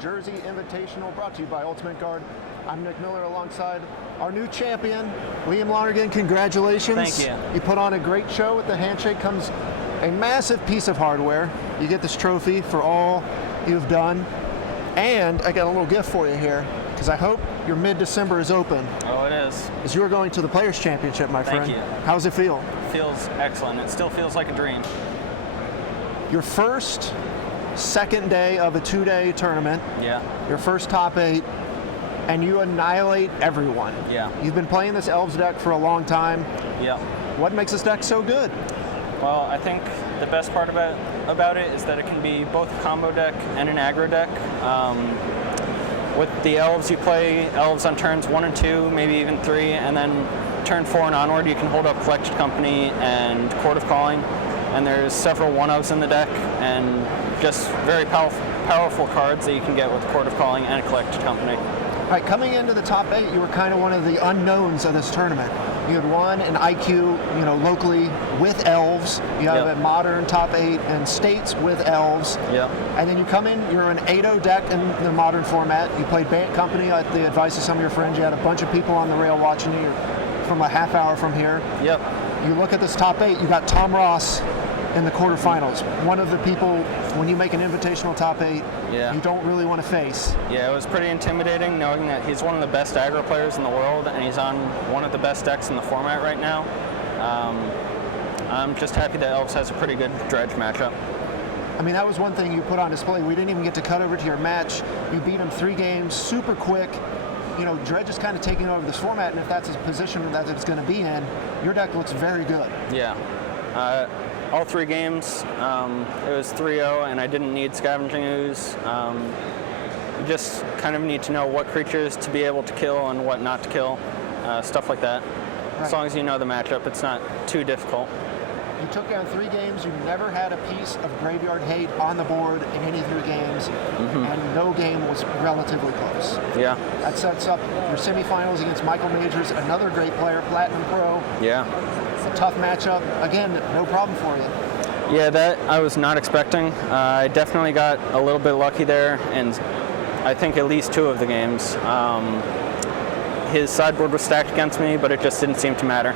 Jersey Invitational, brought to you by Ultimate Guard. I'm Nick Miller alongside our new champion, Liam Lonergan. Congratulations. Thank you. You put on a great show. With the handshake comes a massive piece of hardware. You get this trophy for all you've done. And I got a little gift for you here, because I hope your mid-December is open. Oh, it is. As you are going to the Players' Championship, my friend. Thank you. How's it feel? Feels excellent. It still feels like a dream. Your first second day of a 2-day tournament. Yeah. Your first top 8, and you annihilate everyone. Yeah. You've been playing this Elves deck for a long time. Yeah. What makes this deck so good? Well, I think the best part about it is that it can be both a combo deck and an aggro deck. With the Elves, you play Elves on turns 1 and 2, maybe even 3, and then turn 4 and onward, you can hold up Collected Company and Court of Calling. And there's several 1-ofs in the deck, and just very powerful cards that you can get with Court of Calling and Collected Company. All right, coming into the top 8, you were kind of one of the unknowns of this tournament. You had won an IQ, locally with Elves. You have a modern top 8 and states with Elves. Yep. And then you come in, you're an 8-0 deck in the modern format. You played Bant Company at the advice of some of your friends. You had a bunch of people on the rail watching you from a half hour from here. Yep. You look at this top 8, you got Tom Ross in the quarterfinals. One of the people, when you make an invitational top 8, you don't really want to face. Yeah, it was pretty intimidating knowing that he's one of the best aggro players in the world, and he's on one of the best decks in the format right now. I'm just happy that Elves has a pretty good Dredge matchup. I mean, that was one thing you put on display. We didn't even get to cut over to your match. You beat him 3 games, super quick. Dredge is kind of taking over this format, and if that's a position that it's going to be in, your deck looks very good. Yeah. All 3 games, it was 3-0, and I didn't need Scavenging Ooze. You just kind of need to know what creatures to be able to kill and what not to kill, stuff like that. Right. As long as you know the matchup, it's not too difficult. You took down 3 games. You never had a piece of graveyard hate on the board in any 3 games, and no game was relatively close. Yeah. That sets up your semifinals against Michael Majors, another great player, Platinum Pro. Yeah. It's a tough matchup. Again, no problem for you. Yeah, that I was not expecting. I definitely got a little bit lucky there, and I think at least 2 of the games. His sideboard was stacked against me, but it just didn't seem to matter.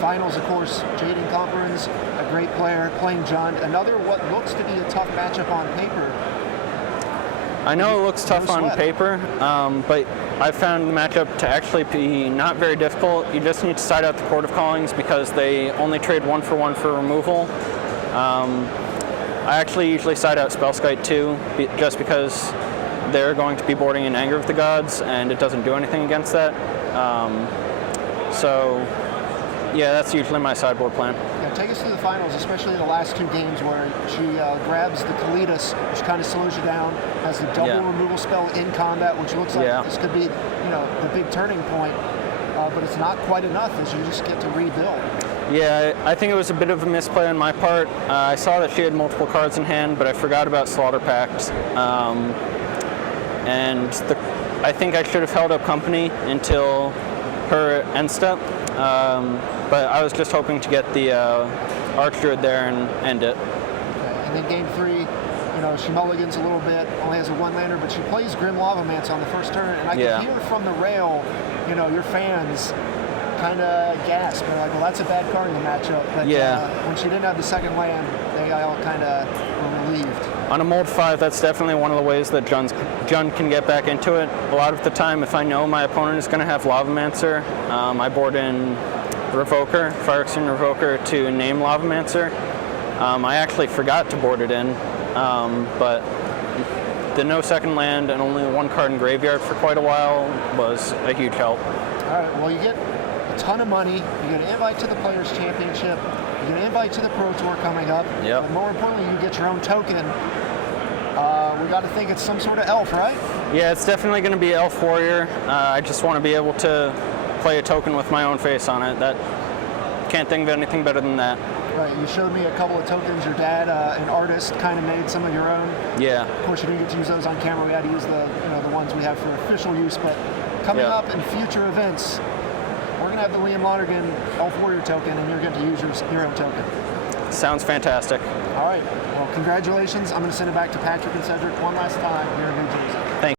Finals, of course, Jaden Comperins, a great player, playing John. Another what looks to be a tough matchup on paper. I know it looks tough on paper, but I found the matchup to actually be not very difficult. You just need to side out the Court of Callings because they only trade 1-for-1 for removal. I actually usually side out Spellskite too, just because they're going to be boarding in Anger of the Gods, and it doesn't do anything against that. Yeah, that's usually my sideboard plan. Yeah, take us through the finals, especially the last 2 games where she grabs the Kalitas, which kind of slows you down, has the double removal spell in combat, which looks like this could be, the big turning point, but it's not quite enough as you just get to rebuild. Yeah, I think it was a bit of a misplay on my part. I saw that she had multiple cards in hand, but I forgot about Slaughter Pact. I think I should have held up company until her end step. But I was just hoping to get the Archdruid there and end it. Okay. And then game 3, she mulligans a little bit, only has a 1-lander, but she plays Grim Lavamance on the first turn, and I can hear from the rail, your fans kind of gasp. They're like, well, that's a bad card in the matchup. But when she didn't have the second land, they all kind of were relieved. On a mold 5, that's definitely one of the ways that Jund can get back into it. A lot of the time, if I know my opponent is going to have Lavamancer, I board in Revoker, Phyrexian Revoker, to name Lavamancer. I actually forgot to board it in, but the no second land and only 1 card in graveyard for quite a while was a huge help. All right, well, you get a ton of money, you get an invite to the Players' Championship, you get an invite to the Pro Tour coming up, and more importantly, you get your own token. We got to think it's some sort of elf, right? Yeah, it's definitely going to be Elf Warrior. I just want to be able to play a token with my own face on it. Can't think of anything better than that. Right, you showed me a couple of tokens. Your dad, an artist, kind of made some of your own. Yeah. Of course, you didn't get to use those on camera. We had to use the ones we have for official use. But coming up in future events, we're going to have the Liam Lonergan Elf Warrior token, and you're going to use your own token. Sounds fantastic. All right. Well, congratulations. I'm going to send it back to Patrick and Cedric one last time here in New Jersey. Thank you.